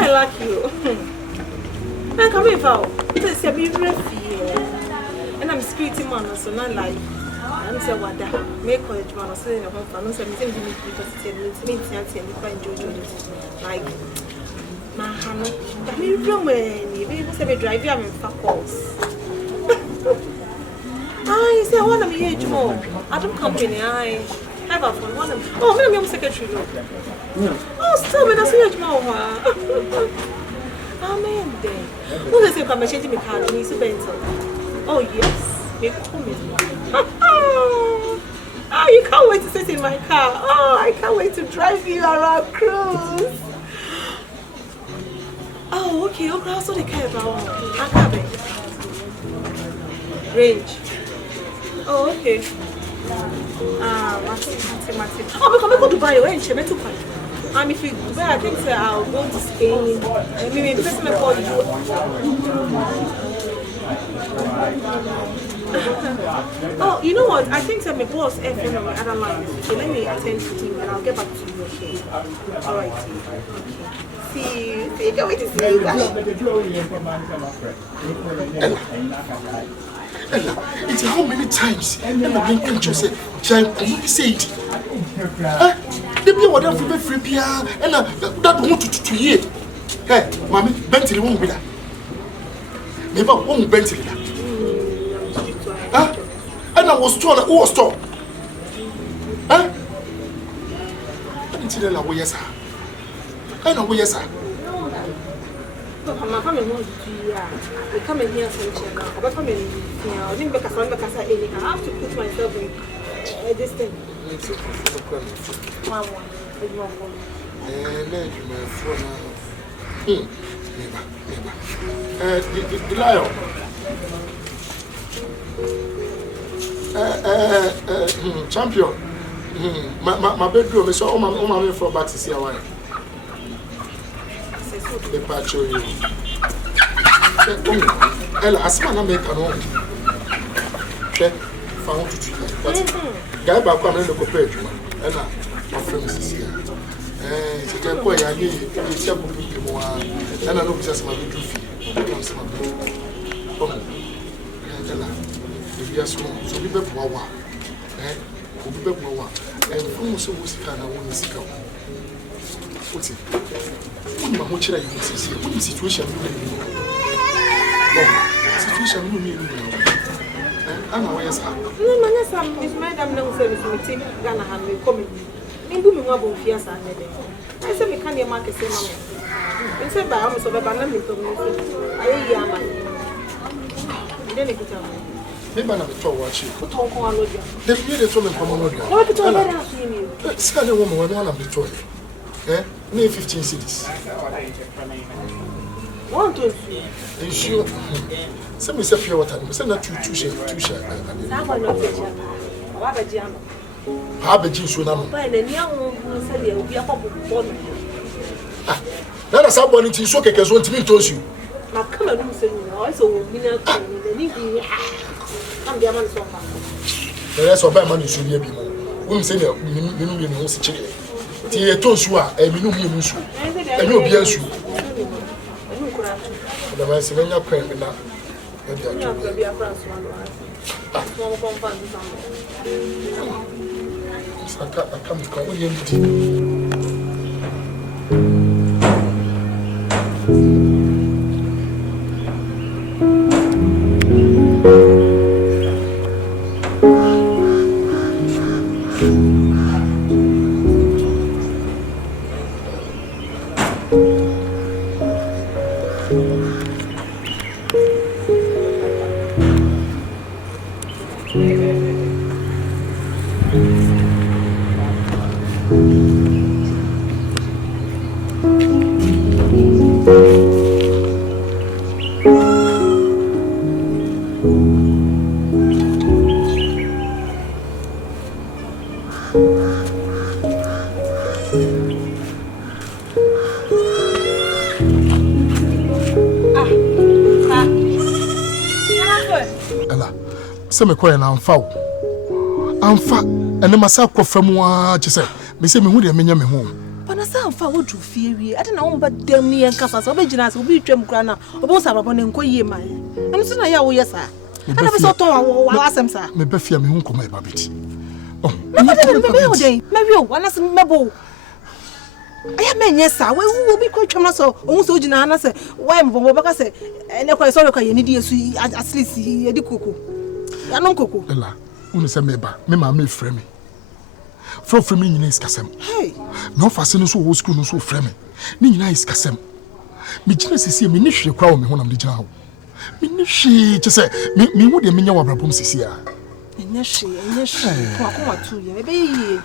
I like you. I'm coming for. This is be refi. And I'm security man, so not like. I'm saying what that. Make college man, so in a home fan. I'm saying because it's me and Jojo. Like, man, I mean, you say drive you. I'm in calls. I say one of me age more. I don't company. I have a phone. One of oh, maybe I'm secretary. Oh, still me that's age more. Amen. Then who is it? Come change me car. Me so Benton. Oh yes, me come. Oh, you can't wait to sit in my car. Oh, I can't wait to drive you around cruise. Oh, okay. Okay, also the car about range. Oh, okay. Mathematics. Oh, because I go to buy your range. If you buy, I think I'll go to Spain. Maybe because I'm call you. Oh, you know what? I think my boss FM on my other line. So let me attend to him and I'll get back to you. Okay. All right. See you. See you. Can't wait to see you guys. It's how many times and I've been conscious child say it. They be what I'm free Pia and that want to hear. Hey, mommy, Bentley won't be that. Never won't Bentley. Huh? And I was told who was told. Huh? I didn't tell her, yes, sir. I know, yes, sir. I'm coming home to you. We come in here some chair now. I'm coming here. I didn't make a sound because I have to put myself in this thing. One. The lion. Champion. My bedroom is all my for back to see a wine. The patch you. Ella, as man, I make an own. Found to you. But guy back on the page, and my friends is here. And it's a boy, I need to more. And I know just my little fee. Oh, Ella, if you are small, so we better Wawa. We better Wawa. And from so was kind of one is come. What's it? What you see? What situation? Situation you mean? I know where you are. No, man, Miss Madam no service meeting. Ghana have me coming. Me do me want to fear some day. I said me can't market say mama. Instead by almost over banana me to me. I hear man. Then it get am. Me man am to watch you. Put on ko alodia. They really told me come on alodia. What to tell her see me. See the woman when am be told. Me 15 cities. 120. You sure? Some me say pure water. Me say not two share. How be jin so na no. But na nia won say dey obi akọbọ no. Na na saboni tin so keke so ntimi ntosu. Na kama no say ni o so wo mina ko ni bi. Am dia man so fa. The rest of my money should be able. We say no no si chire. Ti e tosu a e mi no mu nsu. E no bi ansu. The man say nya kwen na. E dia to. Be a France one. Small compound somewhere. I come to call you. Se me koye na amfa and masa ko famu a che se me se me hu de menya me hu. But na Asa fa wo fie wie. Ade na wo ba dem ni en kasa so be gina so be twam kra na obo sa babo ne nko yie man. Am so na ya wo yesa. Ana be so ton wa asem sa. Me be fia me hu nkoma e ba beti. Oh. Me be o dey. Me wi o wana se mebo. Aya menye sa we bi ko twam na so ohun so gina na se why mo bo baka se ene kwa so kwa ye ni die su at least ye di koko. Ya no koko. Ela, unu se meba, me ma me frɛ me. Frɛ me nyina iskasem. Hey. No fa se no so wo school no so frɛ me. Ni nyina iskasem. Me gina sisi me ni hwe kwa wo me honam de gina wo. Me ni hwe che se me hu de me nya wabrabom sisi a. Enye hwe. Ko akoma tu ye. Be yi.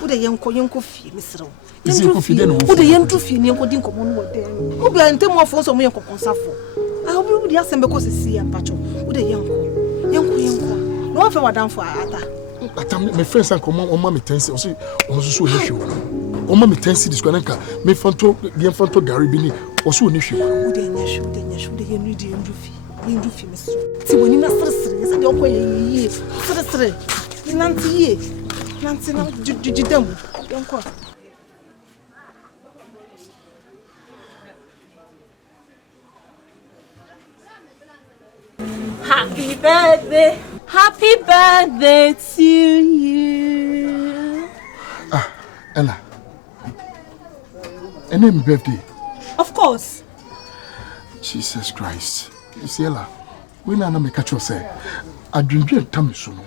Wo de yenko fie misrew. Yenko fie de no. Wo de yentu fie ni yenko din komo no dem. Wo bia ntem afo so mo yenko konsafo. Ah wo de asem be ko sisi am pacho. Wo de yenko. No one for wadamfo ata. Ata me friends and come on me tensi o so ni hwe o ma me tensi dis kwananka me fanto gari bi ni o so ni hwe wo de nyahwe de yenu di endufi me so ti woni na sere se de okoye sere nanti na jidam yonko. Happy birthday to you. Ah, Ella. And then birthday. Of course. Jesus Christ. You see, Ella, when I make a choice, say, I drink time so no.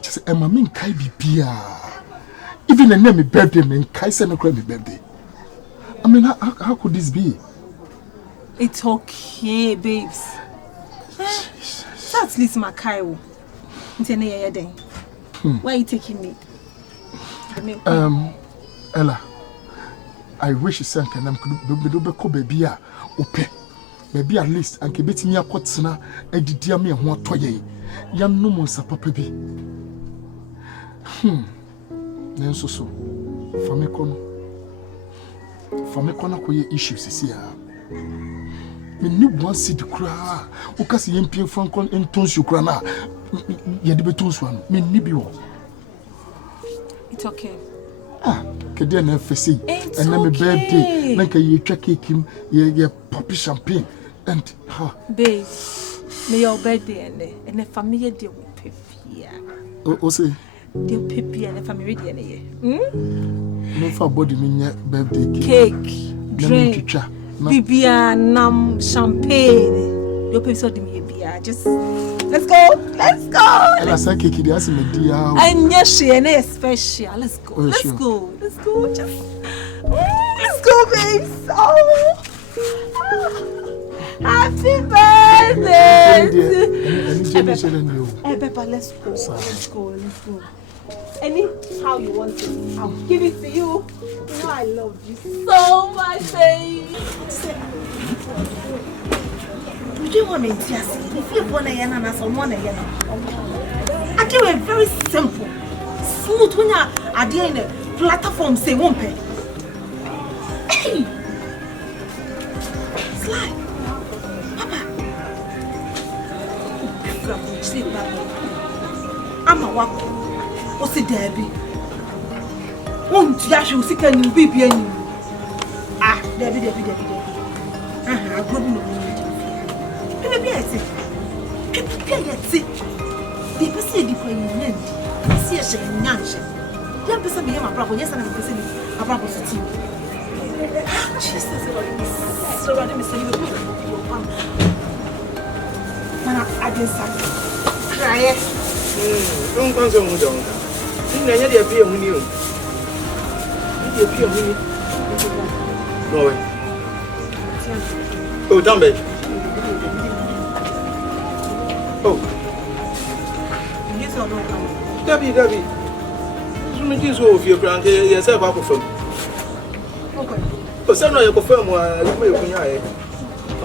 Just Emma mean kai bibia. Even a name birthday mean kai say no birthday. I mean, how could this be? It's okay, babes. At least my Kyle. Why are you taking me? Ella, I wish you sent and could be baby open. Maybe at least and keep it me a quatsina and the dear me and what toye. Young no more supper baby. Then so. For me, quite issues here. Me ni one see the cry. O kasi yempie frankon entonsu kra na. Ye de betonsu an. Me ni bi wo. It's okay. Kede na fesi. And na me birthday. Na ka ye twa cake him, ye pop champagne and babe. Me your birthday and the family dey wo pepia. O say dey pepia and the family dey ye. No for body me birthday cake. Drink. Bibia nam champagne. Your people said me bia. Just let's go. And I said cake dey ask me dia. And yes, she and special. Let's go. Let's go. Just let's go, babes. Oh. Happy birthday. Hey, Peppa, let's go. Anyhow you want it, I'll give it to you. You know I love you so much, babe. Do you want me to see? If you want to yana, someone yana. I do it very simple, smooth. When you are in a platform, say won't pay. Hey, slide, Papa. I'm a walk. What's it, Debbie? Won't you see can you be Debbie? Debbie. I grew up in the baby, I say. The person different. See a shame, young person became a brother. Yes, and I'm person a brother to you. Jesus, so I didn't say you. I didn't say. Don't answer. I need to appear with you. No way. Oh, damn it. Oh. Debbie. You so if you're cranky, yourself up of him. Okay. But some of you confirm what you may be. I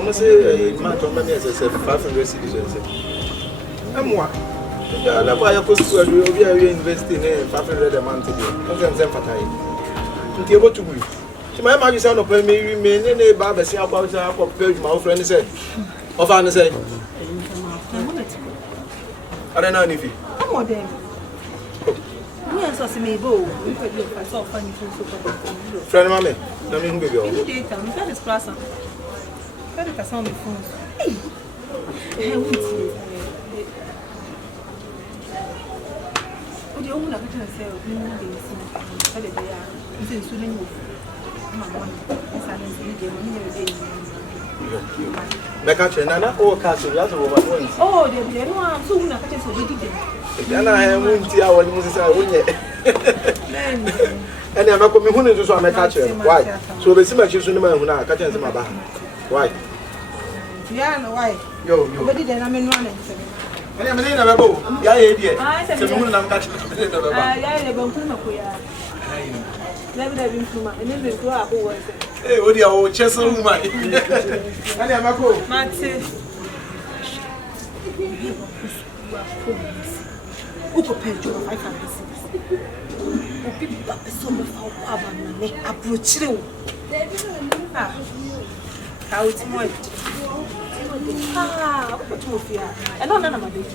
must say, a man told me as I said 500 citizens. I'm what? That's why I put to invest in 500 a month. I'm for able to be. To my mind, you sound of me, remain in a barber, see about my friend said. Of Anna say, I don't know if you. Come on, then. me so see me bo. We could do for so funny for so. Friend mama, na me hu baby o. You data, me got this class. Got it sound me phone. Hey. Hey, wait. O de o mu na ka tell say o ni dey see. Ka dey ya. Nse nsu ni wo. Mama, silence ni dey mo ni dey. Meka chere na o ka so ya so wo ma won. Oh, dey no am so una ka tell so dey dey. Ya na he mu nti a woni mu sisa wonye. Ene amako me hu ne so ameka chere. Why? So be sima chi so ni ma hu na ka chere se ma ba. Why? Yeah, no why? Yo. Body dey na me no ane. Ene me na bebo. Ya ye die. Se me hu na meka chere me na bebo. Ya ye be nku na ko ya. Let me have infuma. And then go up over. Eh, what you are chasing woman? Ene amako. Mate. Uko pejo I can see. Obi ba so me fa kwa ba na ne approach re o. Ah. Ka o ti mo. Ah, uko ti mo fi a. E no na na ma be.